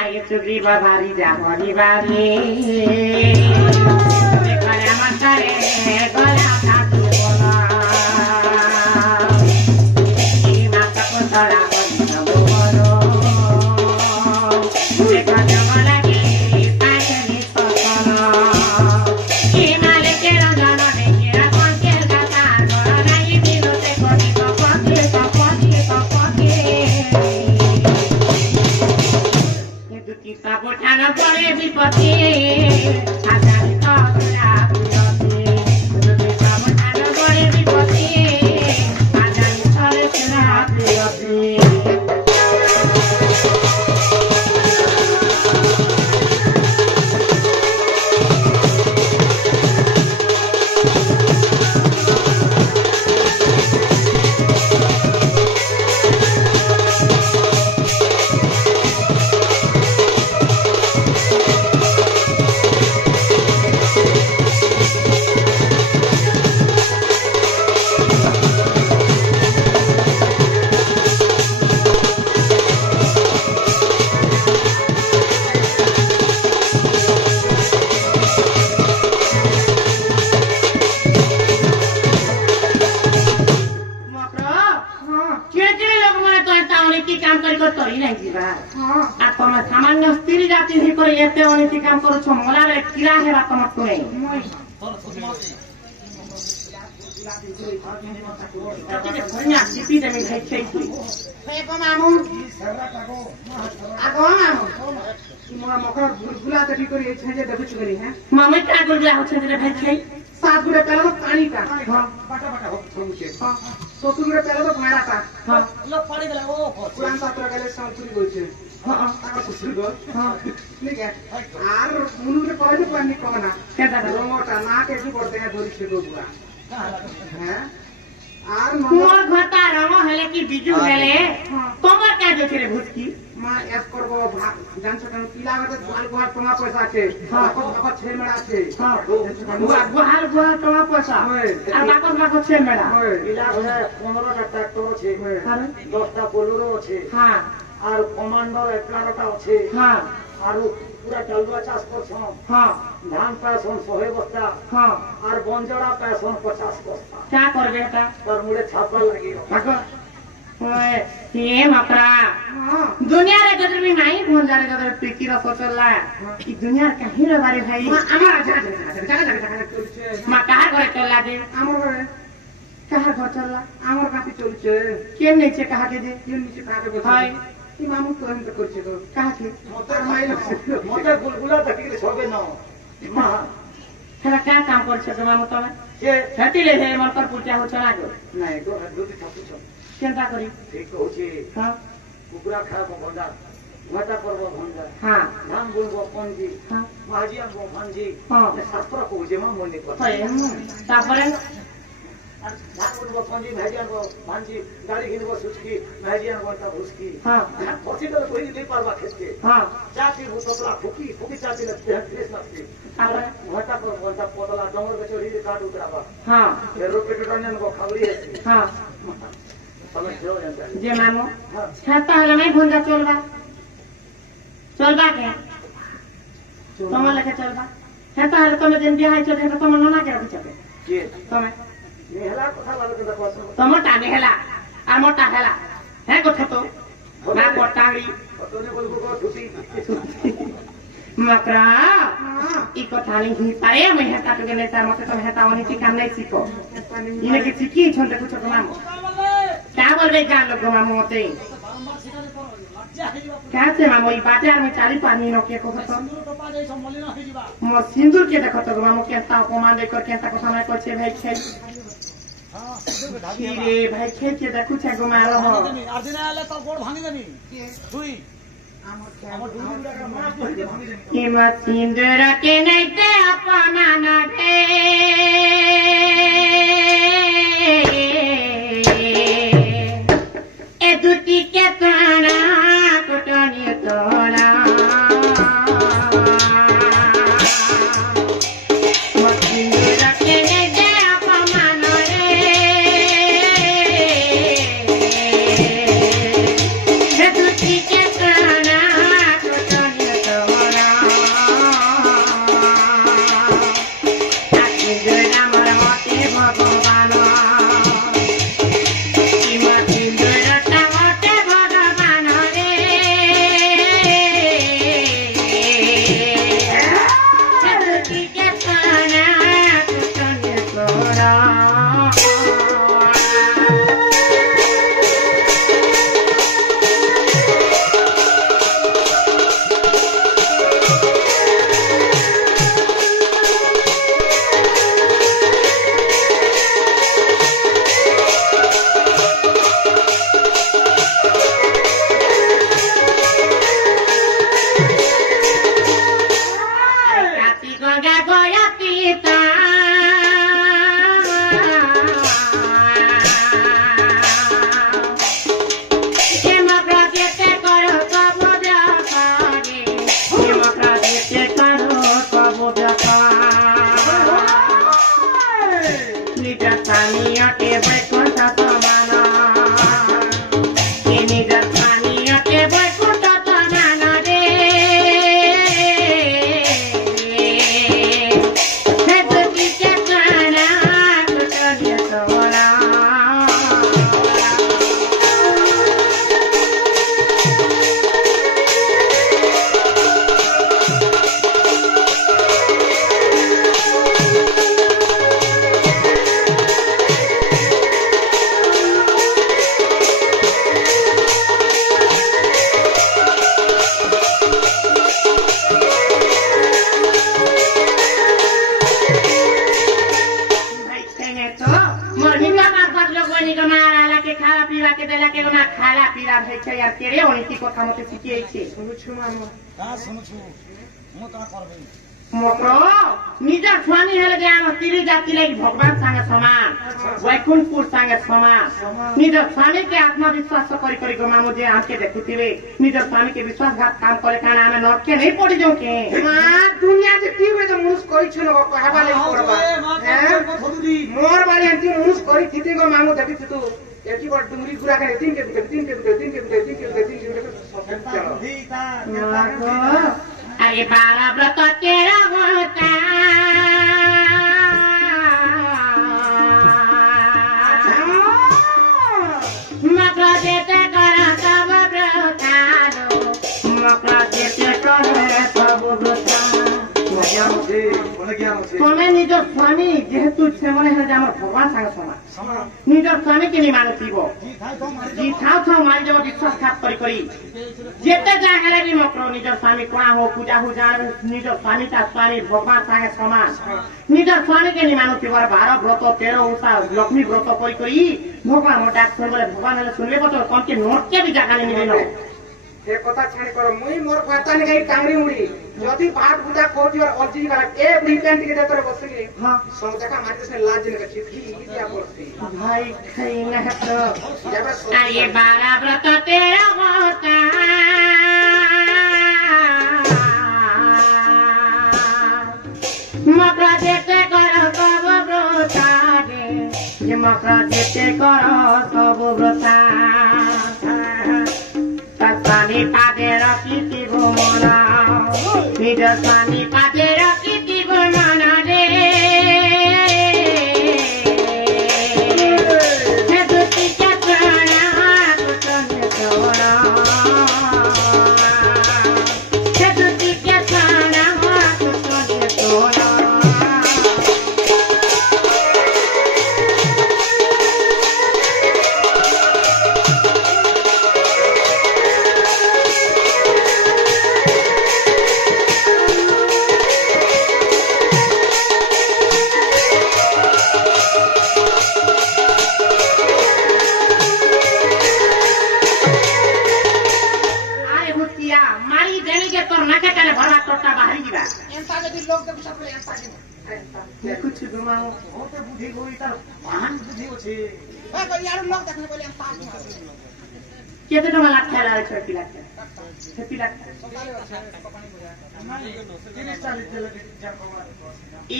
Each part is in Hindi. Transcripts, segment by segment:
आगे चुगली बाबारी जा हरी बारी करे मंतरे गला साधु बोला ई माता को तोरा बंद बोलो देखा जमला के पाछली सपना ई माले के रंजन देखिरा कौन के गाता गोरा नहीं दिलो ते कोनी को पके किताब उठाना पड़े विपत्ति आजादी तो तेरा विपत्ति किताब उठाना पड़े विपत्ति आजादी तो तेरा विपत्ति सामान्य स्त्री जाति ही कोई ऐसे अनिति काम करो छो मोला रे किरा है बात मत कोई कन्या सीपी दे में खाई खाई ए को मामू आगो मामू मोरा मकर गुलगुला तटी करी छजे देखुच करी है मामे का गुलगुला हो छजे भाई खाई सात गुले पहले तो पानी का हां बाटा बाटा हो छमुचे हां तो गुले पहले तो मारा का हां लो पानी देला ओ पुरान पात्र गले संतुरी होइछे हां आका सुसुर गो हां ठीक है आर मुनु रे पड़े पानी कोना केदा रोमोटा ना के जो करते हैं धोरी से गो पूरा हैं आर मोर घटा रंग हेले की बिजू हेले तोमर का जो छरे भूतकी मां एस करबो जान सकन पीला में तो गोहाल गोहाल टमा पैसा छे हां बाको छे मेड़ा छे हां गोहाल गोहाल टमा पैसा आ बाको छे मेड़ा पीला घरे 15 टा ट्रैक्टर छे 10 टा बोलेरो छे हां আর কমান্ডার 11টা আছে हां আর পুরা ডালুয়া চাষ করছম हां ধান পাছন 100 বস্তা हां আর বঞ্জড়া পাছন 50 বস্তা क्या করবে এটা তোর মুড়ে ছাপা লাগি দেখো ওই ये मकरा हां दुनिया रे जदर भी नहीं बंजारे जदर पिकी रा सोचला कि दुनिया काहे रे बारे भाई আমার जा मा काहे करे चलला दे আমার ঘরে কাহার ঘর চললা আমার কাছে চলছে কেন নিচে কাহাকে দে কেন নিচে কাহাকে ভাই কি মামু তুরন্ত করছে তো কাহাকে মোটর মাইল মোটর গুলগুলা দেখলে সবে না মা হেলা কা কাম করছে তো মামু তুমি যে ছাতিলে হে মোটর পুটিয়া হচ্ছে না গো নাই গো দুটি ছাতুছ কেনটা করি ঠিক হচ্ছে হ্যাঁ কুকুরা খাবো ভন্ডা ঘটা করব ভন্ডা হ্যাঁ ধান বুনবো পঞ্জি হ্যাঁ মাঝি আনবো ভাঞ্জি হ্যাঁ শাস্ত্র কইছে মা মনে কথা তারপরে ধান বুনবো পঞ্জি ভাজি আনবো ভাঞ্জি গাড়ি কিনবো সুচকি ভাজি আনবো তা ভুসকি হ্যাঁ পড়ছি তো কই দিতে পারবা খেতে হ্যাঁ চাটি বুতলা ফুকি ফুকি চাটি লাগতে ফ্রেশ লাগতে তারপরে ঘটা করব ঘটা পদলা ডমর গছে রিড় কাট উতরাবা হ্যাঁ এ রোপে টটানে গো খাবলি আছে হ্যাঁ जे मानो छाता हला नहीं भूल जा चलबा के तुम लेके चलबा छाता हला तुम दिन बियाह चले तो तुम नना के रख चले के तुम नेहला कथा लागे तो देखो तुम टा नेहला आ मोटा हेला है कोठा तो ना कोटाड़ी तोने बोल को धुती मकरा ई कथा नहीं पाए मैं हेता तो गेले तार मते तो हेता ओनी काम नहीं सीखो इने के सीखी छोटे कुछ तो नाम क्या बोलबे का लोग मामू होते क्या से मामू ई बाजार में चाली पानी नो के को तो मो सिंदूर के देखो तो मामू केता अपमान दे कर केता को समय कर छे भाई खेल हां रे भाई खेल के देखु छे गुमालो हो अर्जुन आले तो गोड़ भांगी देनी दुई हिम्मत सिंदूर के नहीं ते अपमान दे दुटी के ताना कुटनी तोला मसिंदूर के ने दे अपमान रे दुटी के ताना कुटनी ভাইকে আর কেড়ে অনেক কথা মতে শিখিয়েছে শুনুছু মামু হ্যাঁ শুনুছু মু কা করবে মকর নিজের স্বামী হলে যে আমার তিরি জাতি লাগি ভগবান সাঙ্গে সমান বৈকুণ্ঠপুর সাঙ্গে সমান নিজের স্বামীকে আত্মবিশ্বাস করি করি গো মামু যে আমাকে দেখুথিবে নিজের স্বামীকে বিশ্বাসঘাত কাম করে কারণ আমি নরকে নেই পড়ি যাও কে মা দুনিয়া যে কি হয়ে মুনুষ করিছিল গো কহাবা লাগি করবা হ্যাঁ মোর বাড়ি আনতি মুনুষ করি থিতি গো মামু দেখিছি তু একি বড় ডুঙ্গরি গুড়া করে তিনকে अरे बारा व्रत तेरा होता मकर देते कर सब व्रतालो मकर देते कर सब व्रता তুমি নিজের স্বামী যেহেতু সে মনে হয় যে আমার ভগবান সাঙ্গে সমান নিজের স্বামীকে নি মানুষিব জি থাও থাও মারি যাব বিশ্বাসঘাত করি করি যেতে যা হেলে বি মকর নিজের স্বামী কোয়া হো পূজা হো জানে নিজের স্বামীটা স্বামী ভগবান সাঙ্গে সমান নিজের স্বামীকে নি মানুষিব 12 ব্রত 13 উষা লক্ষ্মী ব্রত করি করি ভগবান মোর ডাক শুনলে ভগবান হলে শুনলে কত কমকে নরকে বি জাগানে নিবে ন এ কথা ছাড়ি কর মুই মোর ফাতানি গাই কাংরি মুড়ি যদি ভাত বুঝা কোটি আর অজি গলা এ ব্রিটেন টিকে দে তোরে বসে গিয়ে हां সব দেখা মারতে সে লাজ ने कछि की क्या बोलती भाई खई न है तो ये 12 व्रत तेरा होता मकरा देते करो सब व्रता गे ये मकरा देते करो सब व्रता स्वामी पादे रखी भूमना निज स्वामी पादे रखी भूमना रे दुति के प्राणा कुटने सोना दुति के प्राणा कुटने सोना कुछ घुमाओ बहुत बुद्धि होई त महान बुद्धि होछे ए तो यार लोग देखने बोले हम पास केते टका लाख खेला है 30 लाख 30 लाख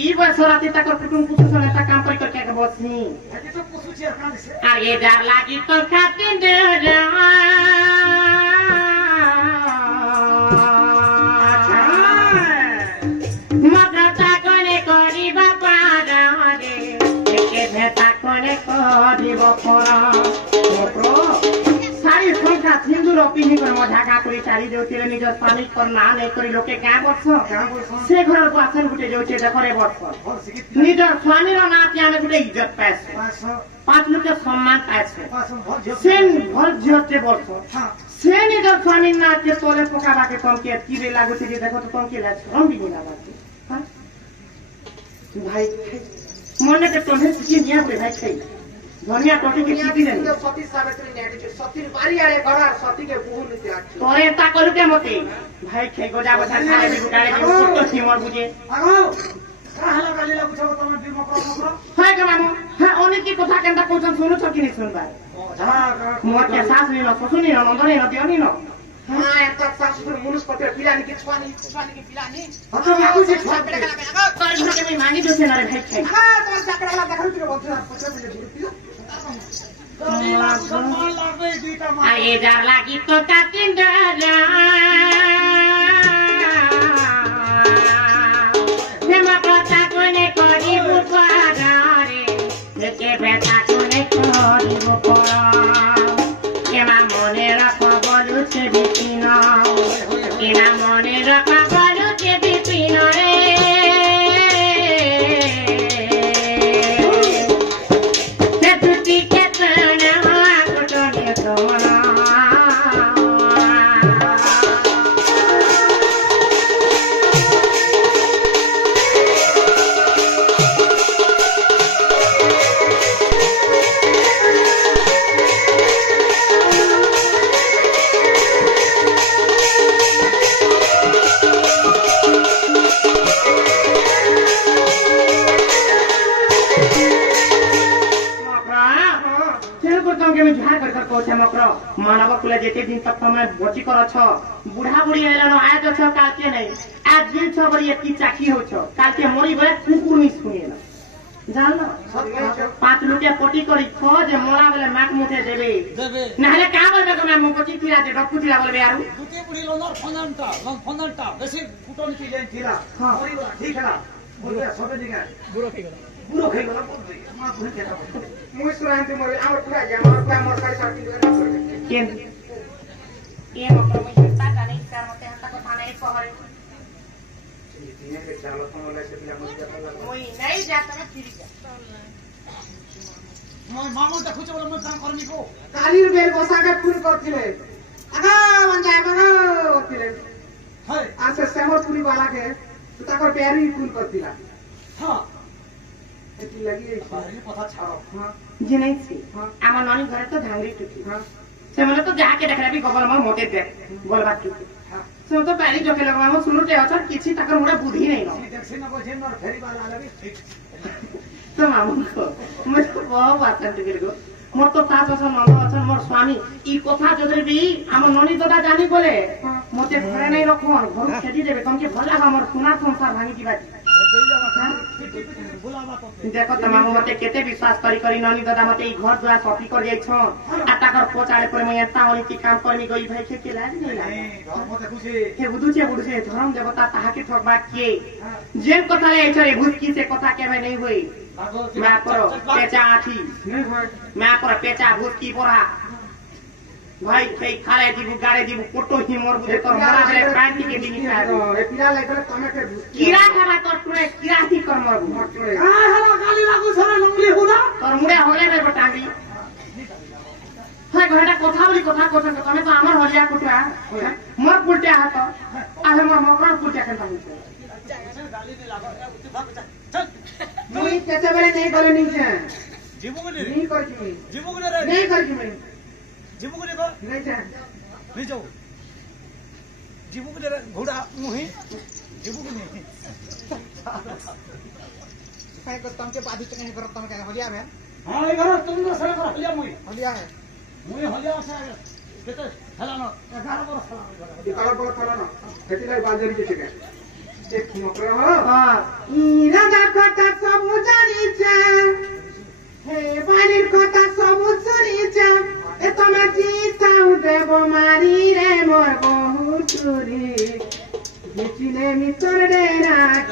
ई बसराती तक कुटुंब कुछ सने तक काम कर के बसनी अजे तो कुछ छे कान से आ ये डर लागी तो खातिर दे सारी संख्या सिंदूर पिन्ही कर ढाका करी चाली देउतिले निज स्वामी पर ना नै करी लोके क्या बर्ष से घर पासन गुटे जोचे देखरे बर्ष निज स्वामी रो नाते आमे गुटे इज्जत पाइछ 5 लोके सम्मान पाइछ से भर जोते बर्ष से निज स्वामी नाते तोले पोका बाके तमके किरे लागुते देखो तो तमके लाग हम भी ना बाकी हां भाई मने के तोहे सिखि निया पे भाई छै धनिया टोटी के सीधी नहीं तो सती सावित्री ने एटी सती बारी आले घर सती के बहु नीति आछ तोरे ता करू के मते भाई खे गोजा बसा खाए भी गुटारे के तो सीमर बुझे आगो काहला गाली लागु छ तमे दिल मकर हाय के मामू हां ओने की कथा केनता कोचन सुनु छ कि नहीं सुनबा मोर के सास नि न ससुनी न नंदनी न दियोनी न हां एता सासुर मुनुस पते पिलानी के छवानी के पिलानी हतो मागु से छवा बेटा कला आगो तोर घर के मैं मांगी दोसे न रे भाई खे हां तोर जाकरा ला देखु तिरे बोलछ 50 मिनट आए जार लागी तो काटिन डरा हेमा कथा कोने करी बुपारा रे लेके बेटा कोने करी बुपारा केमा मने राखो बोलु छे बिपिना केमा मने राखो बोलु छे बिपिना रे कहते मकर मानव कुले जेते दिन तक तुम बची कर छ बुढ़ा बुढ़ी हेलन आज छ काल के नहीं आज दिन छ बड़ी एती चाकी हो छ काल के मरी गए कुकुर नहीं सुनेला जान लो 5 लुटिया पटी करी छ जे मोला बेले माक मुठे देबे नाले का बोलबे तुम हम पटी थिला दे डप्पू थिला बोलबे यार दुटे बुढ़ी लोनर फनंटा बेसी कुटन की जेन थिला मरी गला ठीक है बोलबे सबे दिगा बुरो खै गला मा बुढ़ी केटा मुई सुरांती मोर आमर पूरा जा मोर सारी सारी केन ये मकर मुई ता जाने कार मते हता को थाने एक पहरे दिने के चालो तुमले से पिला मुई जाता मुई नहीं जाता ना फिर जा মই মামু দেখুছ বলে মই কাম করনি কো কালির বেল বসাকে ফুল করছিলে আগা বঞ্জায় বগা করছিলে হাই আसे सेमर पुरी वाला के তাকর প্যারি ফুল করতিলা হ্যাঁ এটি লাগি বাড়ি কথা ছাড়ো हां জিনাইছি আমার ননি ঘরে তো ধাঙ্গি টুকি সেমনে তো যাকে দেখরা বি গবল আমার মোটে দেখ বলবা টুকি সে তো প্যারি জকে লাগা আমার শুনুতে অছর কিছু তাকর মোড়া বুদ্ধি নাই ন দেখছি না বজেন নর ফেরি वाला লাগি ঠিক তো মামু কো মই তো বহু বাত টুকি গো মোর তো পাঁচ বছর নন্দ অছর মোর স্বামী ই কথা যদি বি আমার ননি দাদা জানি বলে মতে ঘরে নাই রখন ঘর খেদি দেবে তোমাকে ভলা আমার সোনার সংসার ভাঙি দিবা देखो तमाम मते केते विश्वास करी ननी दादा मते ई घर द्वार सफी कर जाई छ आटा कर पोचाड़े पर मैं एता होनी की काम करनी गई भाई के केला नहीं लागे ধর্ম দেখুছি हे बुदुचे बुदुचे धर्म देवता ताहा के ठगबा के जेन कथा ले छरे भूतकी से कथा केबे नहीं होई मैं करो पेचा आठी नहीं होय मैं पर पेचा भूतकी पोरा भाई कई खाले दिबु गाड़े दिबु कोटो ही मोर बुझे कर मरा बेले क्रांति के दिन खाए ए पिला लाइले तमे के कीड़ा खाबा तोर टुरे कीड़ा ही कर मोर टुरे आ हला गाली लागू छरे लंगली हुदा তোর মুড়ে হলে রে বটাবি হয় ঘরটা কথা বলি কথা তুমি তো আমার হলিয়া কুটরা মোর পুলটা হাত আরে মোর মকর পুলটা কেন পাইছে গালি দি লাগো উঠি ভাগ চল মুই কেতে বেলে নেই গলে নি যে জীবগুলি नहीं करकी জীবগুলি রে नहीं करकी मैं জীবগুলি গো नहीं जा नहीं जाओ জীবগুলি রে ঘোড়া মুহি জীবগুলি काय को तुमके बाजू के नहीं करत तुम क्या हो गया बहन हां ए घर तुम तो सरे कर लिया मुई हो गया है मुई हो जा से केते हला न 11 बरस हला ये काला बोला करा ना खेती लाई बाजारी के छके एक मकरा हो हां इरा दा कथा सब जानी छे हे बालिर कथा सब सुनी छे ए तमे जीताउ देव मारी रे मोर बहु चुरी बिचिले मितर रे राख